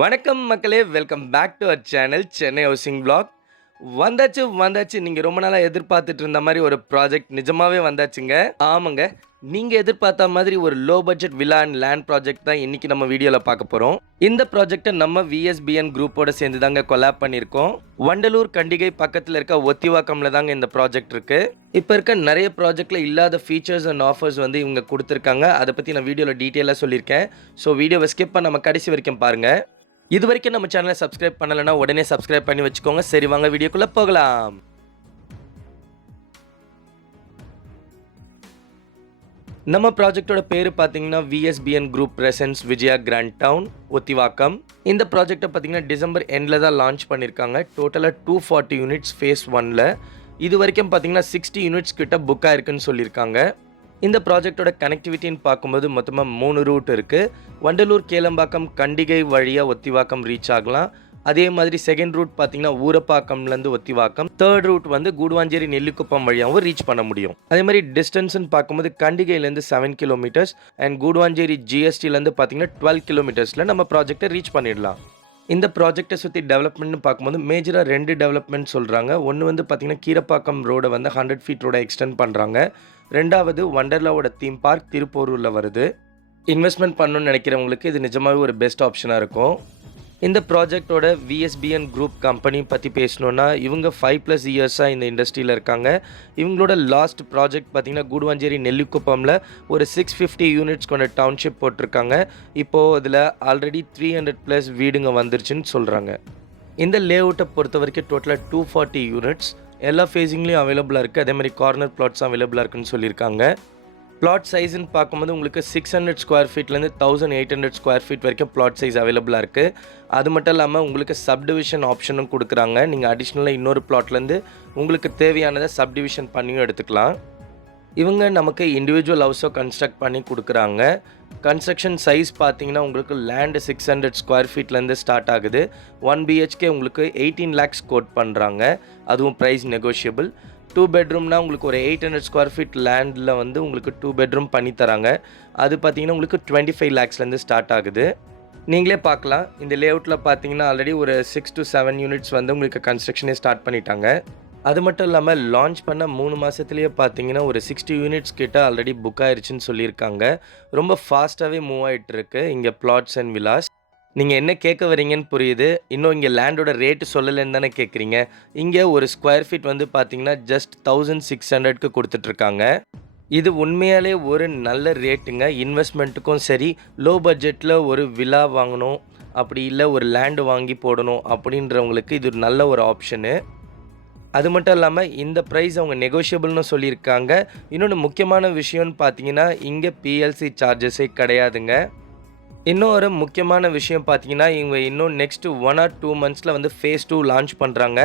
வணக்கம் மக்களே, welcome back to our channel Chennai housing block. வந்தாச்சு நீங்கள் ரொம்ப நாளாக எதிர்பார்த்துட்டு இருந்த மாதிரி ஒரு ப்ராஜெக்ட் நிஜமாகவே வந்தாச்சுங்க. ஆமாங்க, நீங்கள் எதிர்பார்த்த மாதிரி ஒரு low budget villa and land project தான் இன்றைக்கி நம்ம வீடியோவில் பார்க்க போகிறோம். இந்த ப்ராஜெக்டை நம்ம விஎஸ்பிஎன் குரூப்போட சேர்ந்து தாங்க கொலாப் பண்ணியிருக்கோம். வண்டலூர் கண்டிகை பக்கத்தில் இருக்க ஒத்திவாக்கமில் தாங்க இந்த ப்ராஜெக்ட் இருக்குது. இப்போ இருக்க நிறைய ப்ராஜெக்டில் இல்லாத ஃபீச்சர்ஸ் அண்ட் ஆஃபர்ஸ் வந்து இவங்க கொடுத்துருக்காங்க. அதை பற்றி நான் வீடியோவில் டீட்டெயிலாக சொல்லியிருக்கேன். ஸோ வீடியோவை ஸ்கிப் பண்ண நம்ம கடைசி வரைக்கும் பாருங்கள். இது வரைக்கும் நம்ம சேனலை சப்ஸ்கிரைப் பண்ணலைன்னா உடனே சப்ஸ்கிரைப் பண்ணி வச்சுக்கோங்க. சரி, வாங்க வீடியோக்குள்ளே போகலாம். நம்ம ப்ராஜெக்டோட பேர் பார்த்தீங்கன்னா VSPN group presents Vijaya grand town Othivakkam. இந்த ப்ராஜெக்டை பார்த்தீங்கன்னா டிசம்பர் எண்டில் தான் லான்ச் பண்ணியிருக்காங்க. டோட்டலாக 240 யூனிட்ஸ் ஃபேஸ் 1ல். இது வரைக்கும் பார்த்தீங்கன்னா 60 யூனிட்ஸ் கிட்ட புக் ஆயிருக்குன்னு சொல்லியிருக்காங்க. இந்த ப்ராஜெக்டோட கனெக்டிவிட்டின்னு பார்க்கும்போது மொத்தமாக 3 ரூட் இருக்குது. வண்டலூர் கேளம்பாக்கம் கண்டிகை வழியாக ஒத்திவாக்கம் ரீச் ஆகலாம். அதே மாதிரி செகண்ட் ரூட் பார்த்தீங்கன்னா ஊரப்பாக்கம்லேருந்து ஒத்திவாக்கம். தேர்ட் ரூட் வந்து கூடுவாஞ்சேரி நெல்லிக்குப்பம் வழியாகவும் ரீச் பண்ண முடியும். அதே மாதிரி டிஸ்டன்ஸ்ன்னு பார்க்கும்போது கண்டிகையிலேருந்து 7 கிலோமீட்டர்ஸ் அண்ட் கூடுவாஞ்சேரி ஜிஎஸ்டிலேருந்து பார்த்தீங்கன்னா 12 கிலோமீட்டர்ஸில் நம்ம ப்ராஜெக்டை ரீச் பண்ணிடலாம். இந்த ப்ராஜெக்டை சுற்றி டெவலப்மெண்ட்னு பார்க்கும்போது மேஜராக 2 டெவலப்மெண்ட் சொல்கிறாங்க. ஒன்று வந்து பார்த்திங்கன்னா கீரப்பாக்கம் ரோடை வந்து 100 ஃபீட் ரோடை எக்ஸ்டெண்ட் பண்ணுறாங்க. ரெண்டாவது வண்டர்லாவோட தீம் பார்க் திருப்பூரூரில் வருது. இன்வெஸ்ட்மெண்ட் பண்ணணும்னு நினைக்கிறவங்களுக்கு இது நிஜமாகவே ஒரு பெஸ்ட் ஆப்ஷனாக இருக்கும். இந்த ப்ராஜெக்டோட விஎஸ்பிஎன் குரூப் கம்பெனி பற்றி பேசணுன்னா இவங்க 5+ இயர்ஸாக இந்த இண்டஸ்ட்ரியில் இருக்காங்க. இவங்களோட லாஸ்ட் ப்ராஜெக்ட் பார்த்திங்கன்னா கூடுவாஞ்சேரி நெல்லிக்குப்பமில் ஒரு 650 யூனிட்ஸ் கொண்ட டவுன்ஷிப் போட்டிருக்காங்க. இப்போது இதில் ஆல்ரெடி 300+ வீடுங்க வந்துருச்சுன்னு சொல்கிறாங்க. இந்த லேஅவுட்டை பொறுத்த வரைக்கும் டோட்டலாக 240 யூனிட்ஸ் எல்லா ஃபேஸிங்லேயும் அவைலபிளாக இருக்குது. அதே மாதிரி கார்னர் பிளாட்ஸும் அவைலபிளாக இருக்குன்னு சொல்லியிருக்காங்க. பிளாட் சைஸ்ன்னு பார்க்கும்போது உங்களுக்கு 600 ஸ்கொயர் ஃபீட்லேருந்து 1800 ஸ்கொயர் ஃபீட் வரைக்கும் பிளாட் சைஸ் அவைலபிளாக இருக்குது. அது மட்டும் இல்லாமல் உங்களுக்கு சப்டிவிஷன் ஆப்ஷனும் கொடுக்குறாங்க. நீங்கள் அடிஷ்னலாக இன்னொரு பிளாட்லேருந்து உங்களுக்கு தேவையானதை சப்டிவிஷன் பண்ணியும் எடுத்துக்கலாம். இவங்க நமக்கு இண்டிவிஜுவல் ஹவுஸோ கன்ஸ்ட்ரக்ட் பண்ணி கொடுக்குறாங்க. கன்ஸ்ட்ரக்ஷன் சைஸ் பார்த்தீங்கன்னா உங்களுக்கு லேண்டு 600 ஸ்கொயர் ஃபீட்லேருந்து ஸ்டார்ட் ஆகுது. 1 BHK உங்களுக்கு 18 lakhs கோட் பண்ணுறாங்க. அதுவும் ப்ரைஸ் நெகோஷியபிள். 2 பெட்ரூம்னா உங்களுக்கு ஒரு 800 ஸ்கொயர் ஃபீட் லேண்டில் வந்து உங்களுக்கு 2 பெட்ரூம் பண்ணி தராங்க. அது பார்த்தீங்கன்னா உங்களுக்கு 25 lakhsலேருந்து ஸ்டார்ட் ஆகுது. நீங்களே பார்க்கலாம். இந்த லேஅவுட்டில் பார்த்தீங்கன்னா ஆல்ரெடி ஒரு 6 to 7 யூனிட்ஸ் வந்து உங்களுக்கு கன்ஸ்ட்ரக்ஷனே ஸ்டார்ட் பண்ணிட்டாங்க. அது மட்டும் இல்லாமல் லான்ச் பண்ண 3 மாதத்துலேயே பார்த்தீங்கன்னா ஒரு 60 யூனிட்ஸ் கிட்ட ஆல்ரெடி புக் ஆயிடுச்சுன்னு சொல்லியிருக்காங்க. ரொம்ப ஃபாஸ்ட்டாகவே மூவ் ஆகிட்டு இருக்கு இங்கே பிளாட்ஸ் அண்ட் விலாஸ். நீங்கள் என்ன கேட்க வரீங்கன்னு புரியுது. இன்னும் இங்கே லேண்டோட ரேட்டு சொல்லலைன்னு தானே கேட்குறீங்க. இங்கே ஒரு ஸ்கொயர் ஃபீட் வந்து பார்த்தீங்கன்னா ஜஸ்ட் 1600க்கு கொடுத்துட்ருக்காங்க. இது உண்மையாலே ஒரு நல்ல ரேட்டுங்க. இன்வெஸ்ட்மெண்ட்டுக்கும் சரி, லோ பட்ஜெட்டில் ஒரு விலா வாங்கணும், அப்படி இல்லை ஒரு லேண்டு வாங்கி போடணும் அப்படின்றவங்களுக்கு இது நல்ல ஒரு ஆப்ஷனு. அது மட்டும் இல்லாமல் இந்த ப்ரைஸ் அவங்க நெகோஷியபிள்னு சொல்லியிருக்காங்க. இன்னொன்று முக்கியமான விஷயம்னு பார்த்தீங்கன்னா இங்கே PLC சார்ஜஸே கிடையாதுங்க. இன்னொரு முக்கியமான விஷயம் பார்த்தீங்கன்னா இவங்க இன்னும் நெக்ஸ்ட்டு 1 or 2 monthஸில் வந்து ஃபேஸ் 2 லான்ச் பண்ணுறாங்க.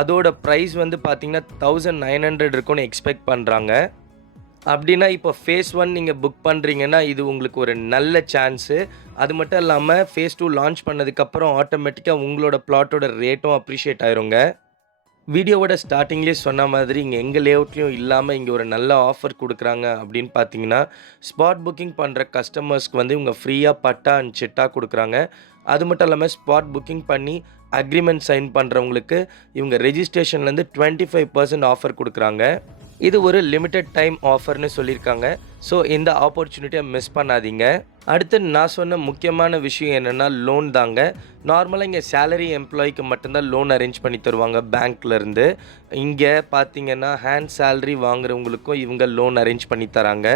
அதோட ப்ரைஸ் வந்து பார்த்தீங்கன்னா 1900 இருக்குன்னு எக்ஸ்பெக்ட் பண்ணுறாங்க. அப்படின்னா இப்போ ஃபேஸ் 1 நீங்கள் புக் பண்ணுறீங்கன்னா இது உங்களுக்கு ஒரு நல்ல சான்ஸு. அது மட்டும் இல்லாமல் ஃபேஸ் 2 லான்ச் பண்ணதுக்கப்புறம் ஆட்டோமேட்டிக்காக உங்களோட பிளாட்டோட ரேட்டும் அப்ரிஷியேட் ஆயிருங்க. வீடியோவோட ஸ்டார்டிங்லேயே சொன்ன மாதிரி இங்கே எங்கள் லேஅவுட்லேயும் இல்லாமல் இங்கே ஒரு நல்ல ஆஃபர் கொடுக்குறாங்க. அப்படின்னு பார்த்தீங்கன்னா ஸ்பாட் புக்கிங் பண்ணுற கஸ்டமர்ஸ்க்கு வந்து இவங்க ஃப்ரீயாக பட்டா அண்ட் சிட்டா கொடுக்குறாங்க. அது மட்டும் இல்லாமல் ஸ்பாட் புக்கிங் பண்ணி அக்ரிமெண்ட் சைன் பண்ணுறவங்களுக்கு இவங்க ரெஜிஸ்ட்ரேஷன்லேருந்து 25% ஆஃபர் கொடுக்குறாங்க. இது ஒரு லிமிட்டட் டைம் ஆஃபர்னு சொல்லியிருக்காங்க. ஸோ இந்த ஆப்பர்ச்சுனிட்டியை மிஸ் பண்ணாதீங்க. அடுத்து நான் சொன்ன முக்கியமான விஷயம் என்னென்னா லோன் தாங்க. நார்மலாக இங்கே சேலரி எம்ப்ளாய்க்கு மட்டும்தான் லோன் அரேஞ்ச் பண்ணி தருவாங்க பேங்க்லேருந்து. இங்கே பார்த்தீங்கன்னா ஹேண்ட் சேலரி வாங்குறவங்களுக்கும் இவங்க லோன் அரேஞ்ச் பண்ணி தராங்க.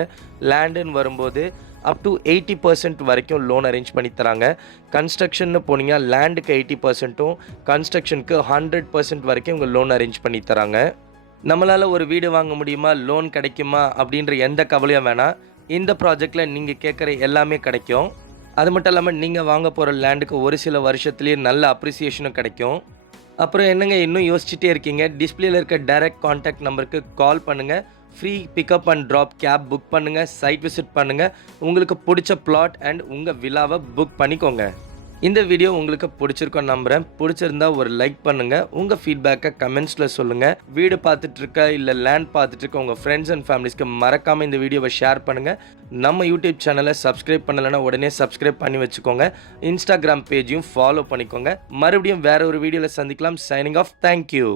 லேண்டுன்னு வரும்போது அப் டு 80% வரைக்கும் லோன் அரேஞ்ச் பண்ணி தராங்க. கன்ஸ்ட்ரக்ஷன்னு போனீங்கன்னா லேண்டுக்கு 80%ம் கன்ஸ்ட்ரக்ஷனுக்கு 100% வரைக்கும் இவங்க லோன் அரேஞ்ச் பண்ணி தராங்க. நம்மளால் ஒரு வீடு வாங்க முடியுமா, லோன் கிடைக்குமா அப்படின்ற எந்த கவலையும் வேணாம். இந்த ப்ராஜெக்டில் நீங்கள் கேட்குற எல்லாமே கிடைக்கும். அது மட்டும் இல்லாமல் நீங்கள் வாங்க போகிற லேண்டுக்கு ஒரு சில வருஷத்துலேயே நல்ல அப்ரிசியேஷனும் கிடைக்கும். அப்புறம் என்னங்க இன்னும் யோசிச்சுட்டே இருக்கீங்க? டிஸ்பிளேல இருக்க டைரக்ட் கான்டாக்ட் நம்பருக்கு கால் பண்ணுங்கள். Free pickup and drop cab book பண்ணுங்கள். சைட் விசிட் பண்ணுங்கள். உங்களுக்கு பிடிச்ச பிளாட் அண்ட் உங்கள் விலாவை புக் பண்ணிக்கோங்க. இந்த வீடியோ உங்களுக்கு பிடிச்சிருக்கோன்னு நம்புகிறேன். பிடிச்சிருந்தா ஒரு லைக் பண்ணுங்கள். உங்கள் ஃபீட்பேக்கை கமெண்ட்ஸில் சொல்லுங்கள். வீடு பார்த்துட்டு இருக்க இல்லை லேண்ட் பார்த்துட்டு இருக்க உங்கள் ஃப்ரெண்ட்ஸ் அண்ட் ஃபேமிலிஸ்க்கு மறக்காமல் இந்த வீடியோவை ஷேர் பண்ணுங்கள். நம்ம யூடியூப் சேனலை சப்ஸ்கிரைப் பண்ணலைன்னா உடனே சப்ஸ்கிரைப் பண்ணி வச்சுக்கோங்க. இன்ஸ்டாகிராம் பேஜையும் ஃபாலோ பண்ணிக்கோங்க. மறுபடியும் வேற ஒரு வீடியோவில் சந்திக்கலாம். Signing off. தேங்க்யூ.